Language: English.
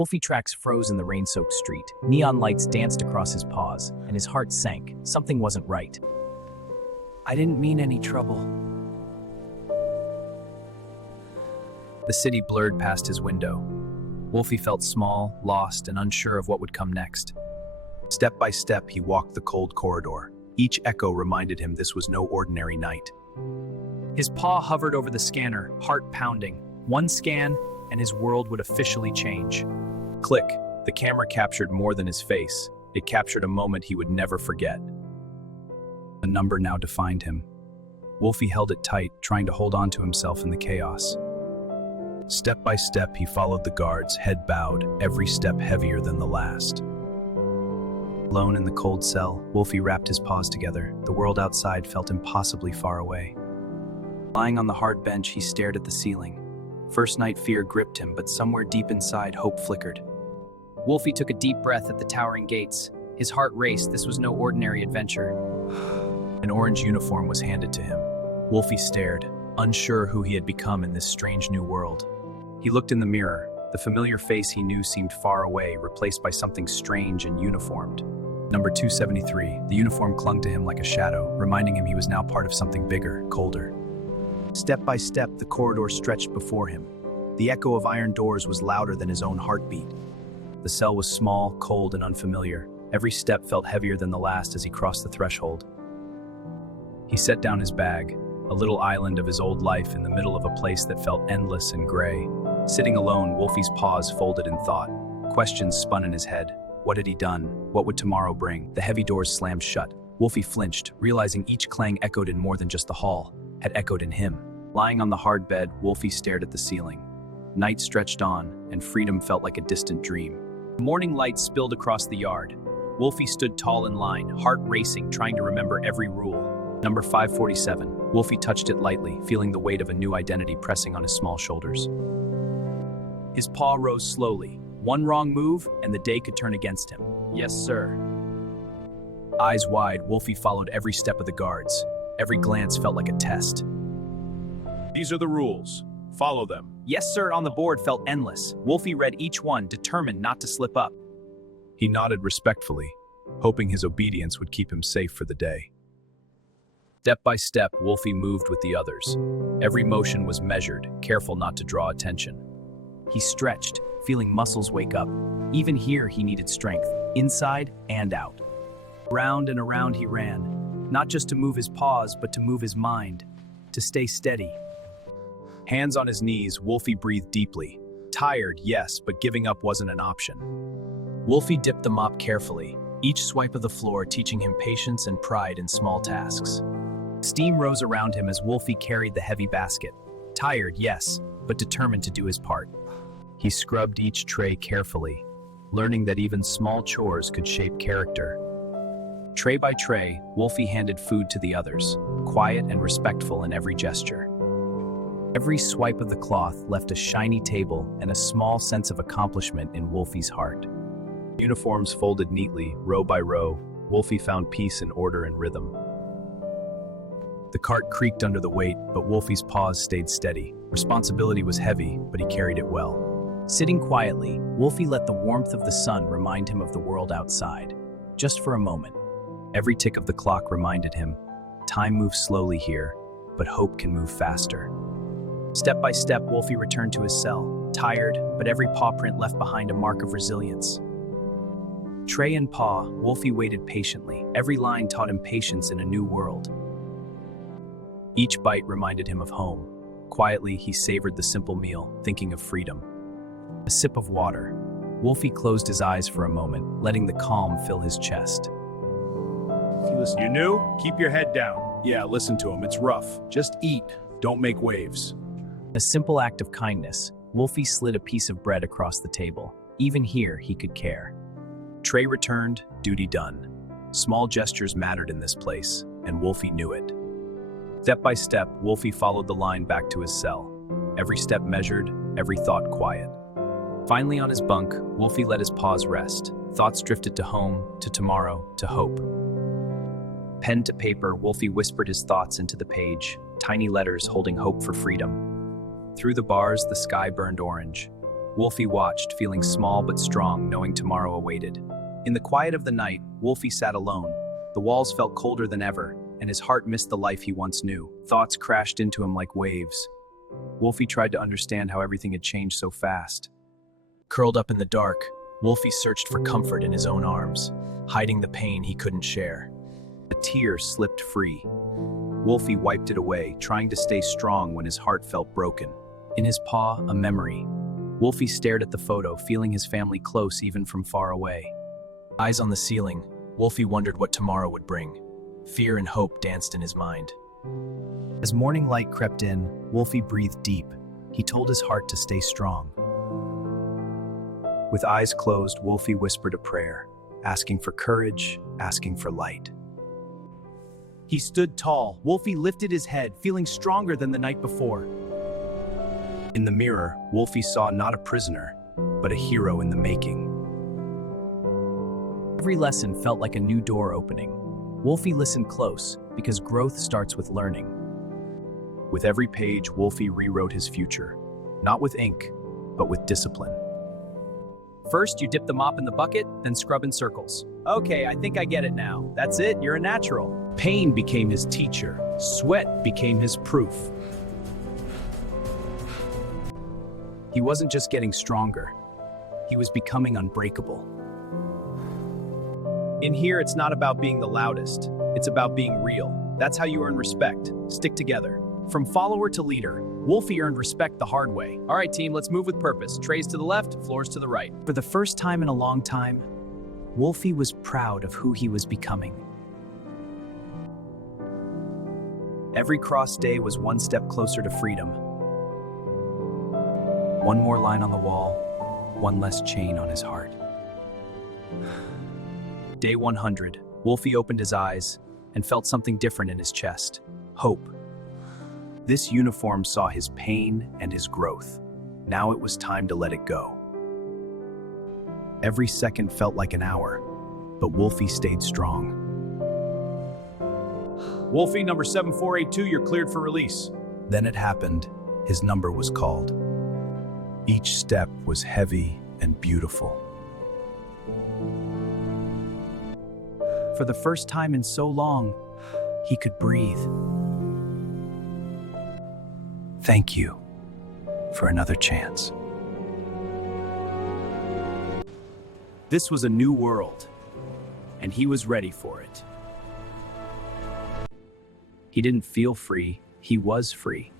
Wolfy tracks froze in the rain-soaked street. Neon lights danced across his paws, and his heart sank. Something wasn't right. I didn't mean any trouble. The city blurred past his window. Wolfy felt small, lost, and unsure of what would come next. Step by step, he walked the cold corridor. Each echo reminded him this was no ordinary night. His paw hovered over the scanner, heart pounding. One scan, and his world would officially change. Click. The camera captured more than his face. It captured a moment he would never forget. A number now defined him. Wolfy held it tight, trying to hold on to himself in the chaos. Step by step, he followed the guards, head bowed, every step heavier than the last. Alone in the cold cell, Wolfy wrapped his paws together. The world outside felt impossibly far away. Lying on the hard bench, he stared at the ceiling. First night fear gripped him, but somewhere deep inside, hope flickered. Wolfy took a deep breath at the towering gates. His heart raced. This was no ordinary adventure. An orange uniform was handed to him. Wolfy stared, unsure who he had become in this strange new world. He looked in the mirror. The familiar face he knew seemed far away, replaced by something strange and uniformed. Number 273, the uniform clung to him like a shadow, reminding him he was now part of something bigger, colder. Step by step, the corridor stretched before him. The echo of iron doors was louder than his own heartbeat. The cell was small, cold, and unfamiliar. Every step felt heavier than the last as he crossed the threshold. He set down his bag, a little island of his old life in the middle of a place that felt endless and gray. Sitting alone, Wolfy's paws folded in thought. Questions spun in his head. What had he done? What would tomorrow bring? The heavy doors slammed shut. Wolfy flinched, realizing each clang echoed in more than just the hall, had echoed in him. Lying on the hard bed, Wolfy stared at the ceiling. Night stretched on, and freedom felt like a distant dream. The morning light spilled across the yard. Wolfy stood tall in line, heart racing, trying to remember every rule. Number 547. Wolfy touched it lightly, feeling the weight of a new identity pressing on his small shoulders. His paw rose slowly. One wrong move, and the day could turn against him. Yes, sir. Eyes wide, Wolfy followed every step of the guards. Every glance felt like a test. These are the rules. Follow them. Yes, sir, on the board felt endless. Wolfy read each one, determined not to slip up. He nodded respectfully, hoping his obedience would keep him safe for the day. Step by step, Wolfy moved with the others. Every motion was measured, careful not to draw attention. He stretched, feeling muscles wake up. Even here, he needed strength, inside and out. Round and around he ran, not just to move his paws, but to move his mind, to stay steady. Hands on his knees, Wolfy breathed deeply. Tired, yes, but giving up wasn't an option. Wolfy dipped the mop carefully, each swipe of the floor teaching him patience and pride in small tasks. Steam rose around him as Wolfy carried the heavy basket. Tired, yes, but determined to do his part. He scrubbed each tray carefully, learning that even small chores could shape character. Tray by tray, Wolfy handed food to the others, quiet and respectful in every gesture. Every swipe of the cloth left a shiny table and a small sense of accomplishment in Wolfy's heart. Uniforms folded neatly, row by row, Wolfy found peace and order and rhythm. The cart creaked under the weight, but Wolfy's paws stayed steady. Responsibility was heavy, but he carried it well. Sitting quietly, Wolfy let the warmth of the sun remind him of the world outside. Just for a moment. Every tick of the clock reminded him, time moves slowly here, but hope can move faster. Step by step, Wolfy returned to his cell, tired, but every paw print left behind a mark of resilience. Tray in paw, Wolfy waited patiently. Every line taught him patience in a new world. Each bite reminded him of home. Quietly, he savored the simple meal, thinking of freedom. A sip of water. Wolfy closed his eyes for a moment, letting the calm fill his chest. You new? Keep your head down. Yeah, listen to him. It's rough. Just eat. Don't make waves. A simple act of kindness, Wolfy slid a piece of bread across the table. Even here, he could care. Tray returned, duty done. Small gestures mattered in this place, and Wolfy knew it. Step by step, Wolfy followed the line back to his cell. Every step measured, every thought quiet. Finally on his bunk, Wolfy let his paws rest. Thoughts drifted to home, to tomorrow, to hope. Pen to paper, Wolfy whispered his thoughts into the page, tiny letters holding hope for freedom. Through the bars, the sky burned orange. Wolfy watched, feeling small but strong, knowing tomorrow awaited. In the quiet of the night, Wolfy sat alone. The walls felt colder than ever, and his heart missed the life he once knew. Thoughts crashed into him like waves. Wolfy tried to understand how everything had changed so fast. Curled up in the dark, Wolfy searched for comfort in his own arms, hiding the pain he couldn't share. A tear slipped free. Wolfy wiped it away, trying to stay strong when his heart felt broken. In his paw, a memory. Wolfy stared at the photo, feeling his family close even from far away. Eyes on the ceiling, Wolfy wondered what tomorrow would bring. Fear and hope danced in his mind. As morning light crept in, Wolfy breathed deep. He told his heart to stay strong. With eyes closed, Wolfy whispered a prayer, asking for courage, asking for light. He stood tall. Wolfy lifted his head, feeling stronger than the night before. In the mirror, Wolfy saw not a prisoner, but a hero in the making. Every lesson felt like a new door opening. Wolfy listened close, because growth starts with learning. With every page, Wolfy rewrote his future, not with ink, but with discipline. First, you dip the mop in the bucket, then scrub in circles. Okay, I think I get it now. That's it, you're a natural. Pain became his teacher. Sweat became his proof. He wasn't just getting stronger. He was becoming unbreakable. In here, it's not about being the loudest. It's about being real. That's how you earn respect. Stick together. From follower to leader, Wolfy earned respect the hard way. All right, team, let's move with purpose. Trays to the left, floors to the right. For the first time in a long time, Wolfy was proud of who he was becoming. Every cross day was one step closer to freedom. One more line on the wall, one less chain on his heart. Day 100, Wolfy opened his eyes and felt something different in his chest. Hope. This uniform saw his pain and his growth. Now it was time to let it go. Every second felt like an hour, but Wolfy stayed strong. Wolfy, number 7482, you're cleared for release. Then it happened. His number was called. Each step was heavy and beautiful. For the first time in so long, he could breathe. Thank you for another chance. This was a new world, and he was ready for it. He didn't feel free, he was free.